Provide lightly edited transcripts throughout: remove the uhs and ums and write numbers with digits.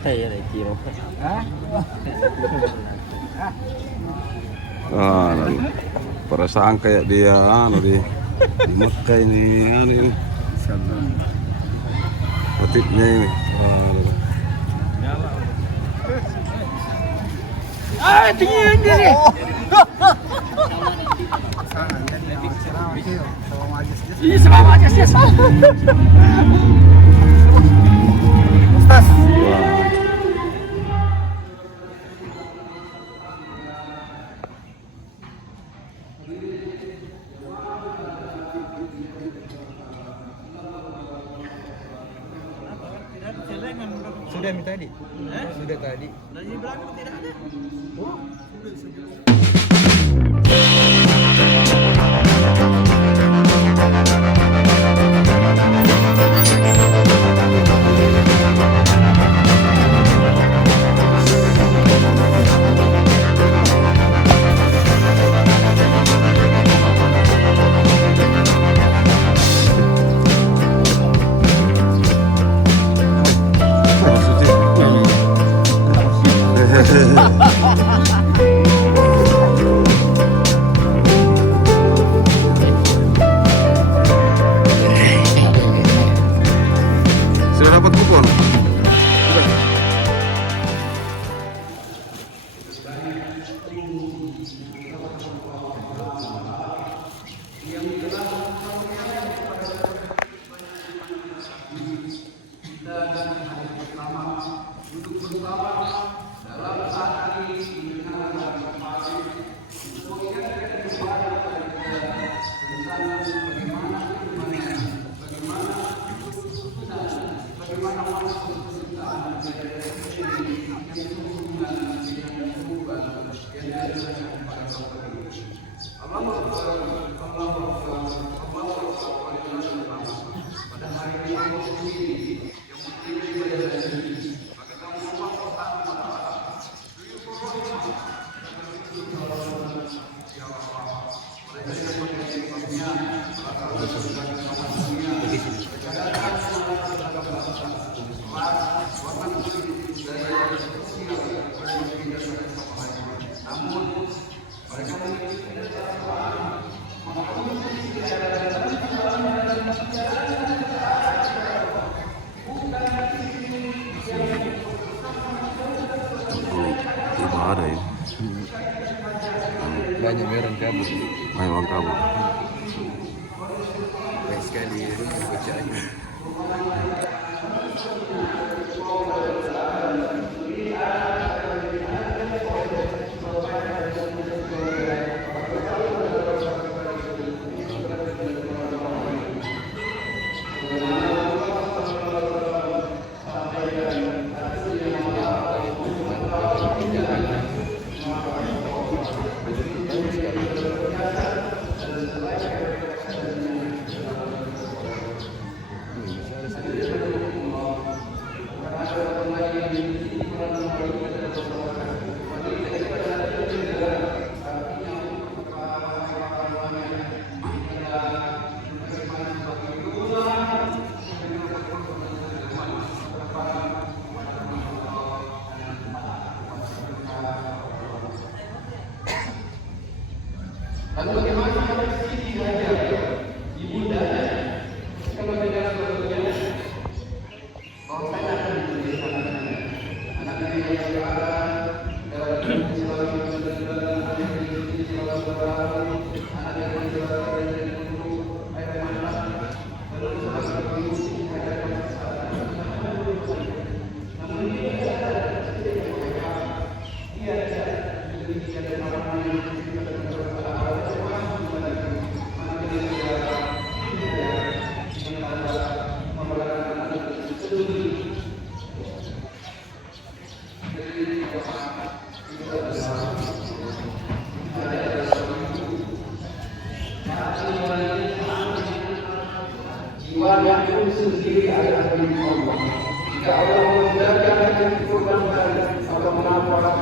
Kayak ada kilo. Perasaan kayak dia di Mekah ini motifnya ini. Tinggi diri. Ini sama aja sih. Ustaz. Sudah minta tadi? Sudah tadi. Dari belakang tidak ada. Oh, sudah. Sudah dapat kupon? Ada ya. Banyak orang kabur. Banyak orang kabur. Baik sekali rumah bacaan. Jiwa yang sendiri adalah milik Allah. Jika Allah membiarkan yang dikorbankan atau mengamalkan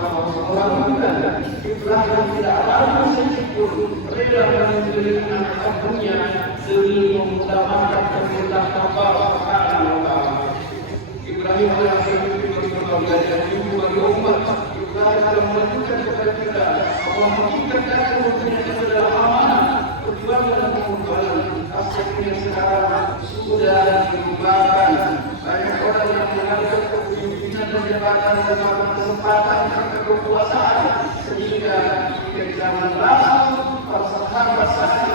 orang bukan, itulah yang tidak ada sedikitpun rela menyembelih anak kandungnya demi mengutamakan kehendak Allah Subhanahu wa Ta'ala. yang sudah dan ibu bagi umat. Juga akan menunjukkan kepada kita bahwa kita akan mempunyai adalah amanah, perjuangan dan pengorbanan. Aspek yang sekarang sudah dibubarkan. Banyak orang yang menganggap kepemimpinan dan jabatan sebagai kesempatan dan kekuasaan, sehingga di zaman lalu para sahabat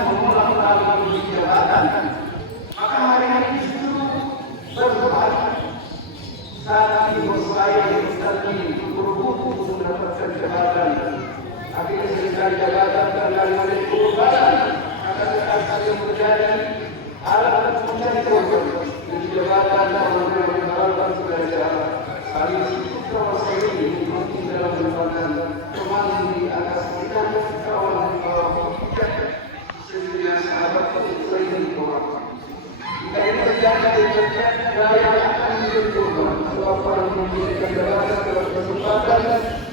menolak melalui jabatan. Maka hari ini justru berbalik. Saat ini bersaing tadi berebut untuk mendapatkan jabatan. Akhirnya seringkali jabatan terkali menjadi korban. Kata-kata yang terjadi alat mencari korban. Di jabatan orang-orang yang melakukan saudara saling proses ini mungkin dalam jabatan teman di atas kita, kawan di bawah kita, sehingga sahabat itu sering korban. Jika ini terjadi, saya akan menjadi korban. Sebab orang memberikan jabatan dalam kesempatan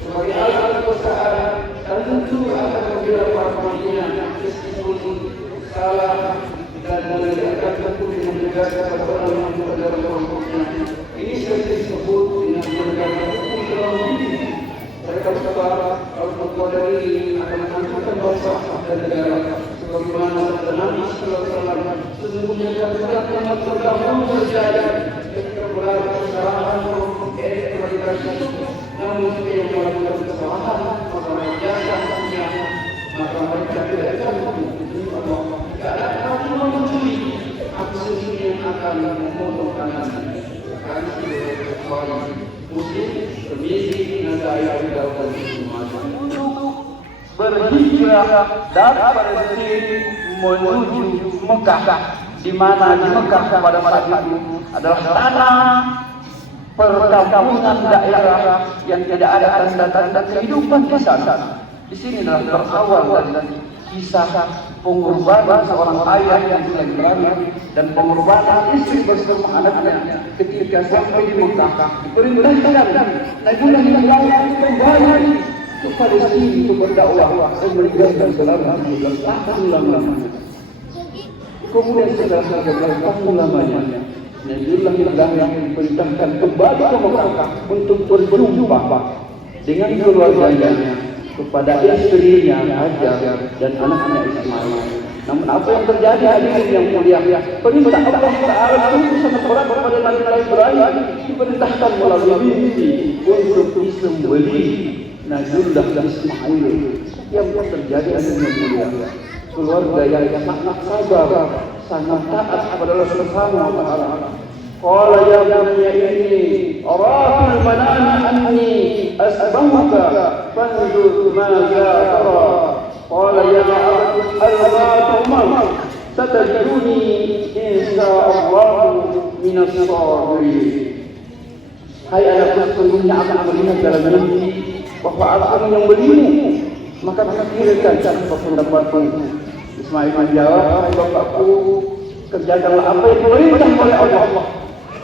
sebagai alat perusahaan dan tentu akan membela para pemimpin meskipun salah dan menegakkan tentu dengan menegakkan orang yang berada dalam kelompoknya. Ini sering disebut dengan menegakkan hukum dalam diri. Mereka berkata kalau perbuatan ini akan menghancurkan bangsa dan negara. Sebagaimana Nabi Sallallahu Alaihi Wasallam sesungguhnya tidak pernah terdahulu terjadi ketika berada kesalahan ketika itu, namun jika yang melakukan kesalahan maka mereka punya maka mereka tidak akan demi Allah. Tidak ada kamu mencuri, aku sendiri yang akan memotong tangan. Karena sebagai kecuali Muslim, Tirmizi, Nasai, Abu Dawud untuk berhijrah dari Mesir menuju Mekah, di mana di Mekah pada saat itu adalah tanah perkampungan daerah yang tidak ada tanda-tanda kehidupan di sana. Di sini adalah berawal dari kisah pengorbanan seorang ayah yang sudah berani dan pengorbanan istri bersama anaknya ketika sampai di Mekah. Diperintahkan Nabiullah Ibrahim kembali kepada sini untuk berdakwah dan meninggalkan selama 17 tahun lamanya. Kemudian setelah 13 tahun lamanya, Nabiullah Ibrahim diperintahkan kembali ke Mekah untuk berjumpa dengan keluarganya, kepada istrinya Hajar dan anaknya Ismail. Namun apa yang terjadi hadirin yang mulia? Perintah Allah Taala itu sangat berat kepada Nabi Ibrahim, diperintahkan melalui mimpi untuk disembelih Nabiullah Ismail. Yang terjadi hadirin yang mulia, keluarga yang sangat sabar, sangat taat kepada Allah Subhanahu wa taala. Qala ya bunayya inni ara fil manami anni asbahuka fanzur madza tara. Qala ya abati al-ma tumar satajiduni insyaallah minas sabirin. Hai anakku, sesungguhnya aku melihat dalam mimpi bahwa aku menyembelihmu, maka pikirkan pendapatku. Ismail menjawab, hai bapakku, kerjakanlah apa yang diperintah oleh Allah.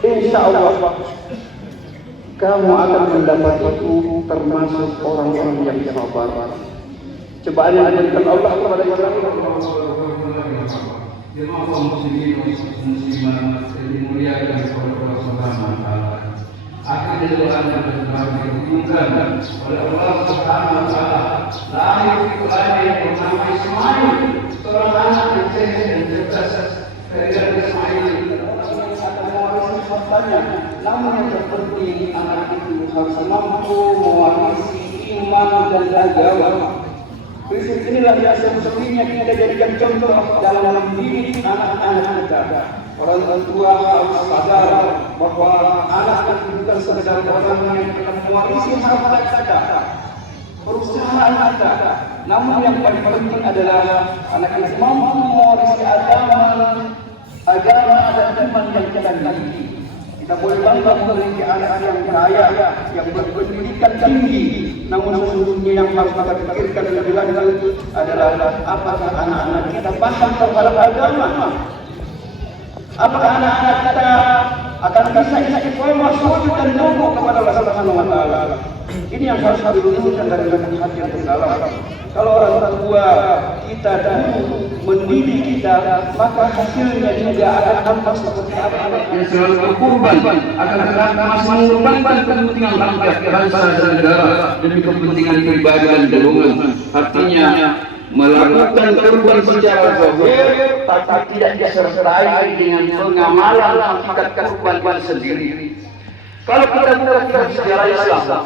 Insya Allah kamu akan mendapatiku termasuk orang-orang yang sabar. Cobaan yang diberikan Allah kepada Ibrahim. Jemaah muslimin muslimat yang dimuliakan oleh Allah Subhanahu wa taala. Akhir doa dan dikabulkan oleh Allah Subhanahu wa taala. Lahir Ibrahim yang bernama Ismail, seorang anak yang sehat dan cerdas. Kehadiran Ismail namun yang terpenting anak itu harus mampu mewarisi iman dan agama. Prinsip inilah yang semestinya kita jadikan contoh dalam mendidik anak-anak kita. Orang tua harus sadar bahwa anak itu bukan sekedar orang yang akan mewarisi harta kita, perusahaan kita. Namun yang paling penting adalah anak itu mampu mewarisi agama dan iman yang kita miliki. Kita boleh bangga memiliki anak yang kaya, yang berpendidikan tinggi. Namun sesungguhnya yang harus kita pikirkan lebih lanjut adalah apakah anak-anak kita paham terhadap agama? Apakah anak-anak kita akan bisa istiqomah sujud dan nunduk kepada Allah Subhanahu wa taala. Ini yang harus dirumuskan dari hati yang terdalam. Kalau orang tua kita dahulu mendidik kita, maka hasilnya juga akan tampak seperti apa yang selalu berkorban akan masih mengorbankan kepentingan rakyat, bangsa dan negara demi kepentingan pribadi dan golongan. Artinya melakukan korban secara zahir tapi tidak disertai dengan pengamalan hakikat korban sendiri. Kalau kita buka sejarah Islam,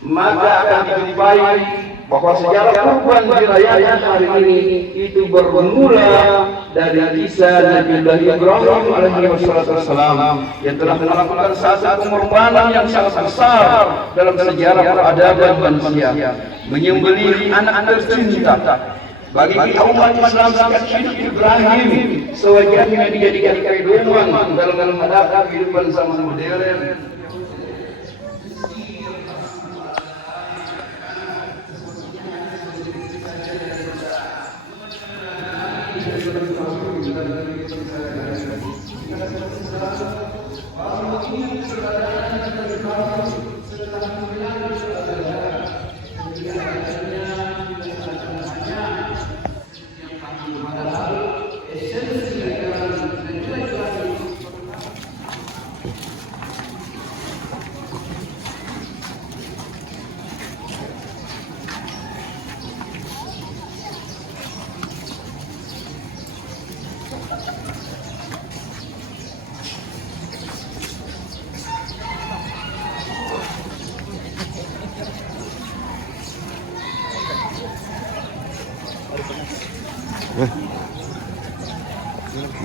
maka akan dijumpai bahwa sejarah korban di raya hari ini itu bermula dari kisah Nabi Ibrahim alaihi wassalam yang telah melakukan satu pengorbanan yang sangat besar dalam sejarah peradaban manusia, menyembelih anak tercinta. Bagi umat Islam sejak hidup Ibrahim sewajarnya dijadikan pedoman dalam menghadapi kehidupan zaman modern.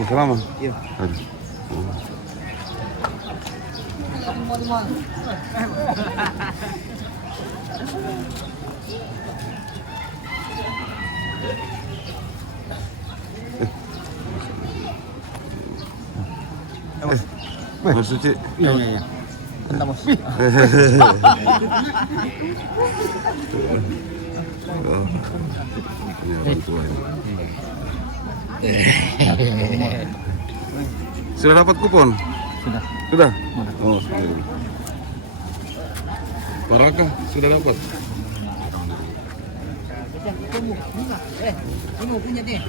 Selama? Iya. Mas Suci. Iya. Bentar, Bos. Ini orang tua ini. Sudah dapat kupon? Sudah. Sudah? Oh, sudah. Barakah sudah dapat?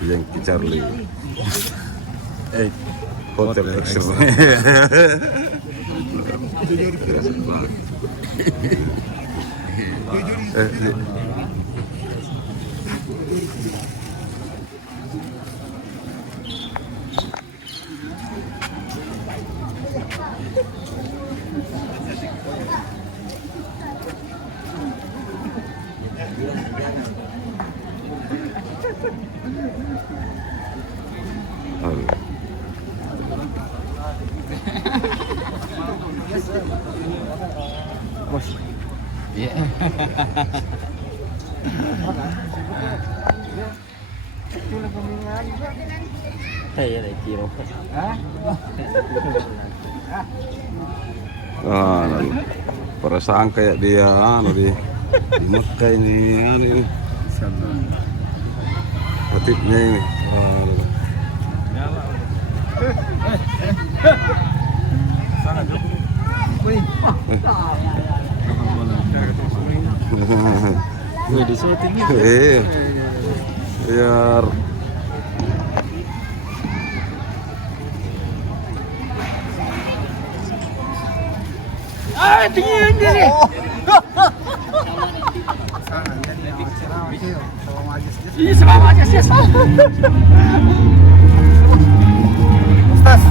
Yang Charlie. Hotel Excel. Bos. Iya. Saya ada kiro. Lalu perasaan kayak dia di Mekah ini motifnya ini. Gue disurutin gitu. Biar tinggi sih. Iya, sama aja sih. Ustaz.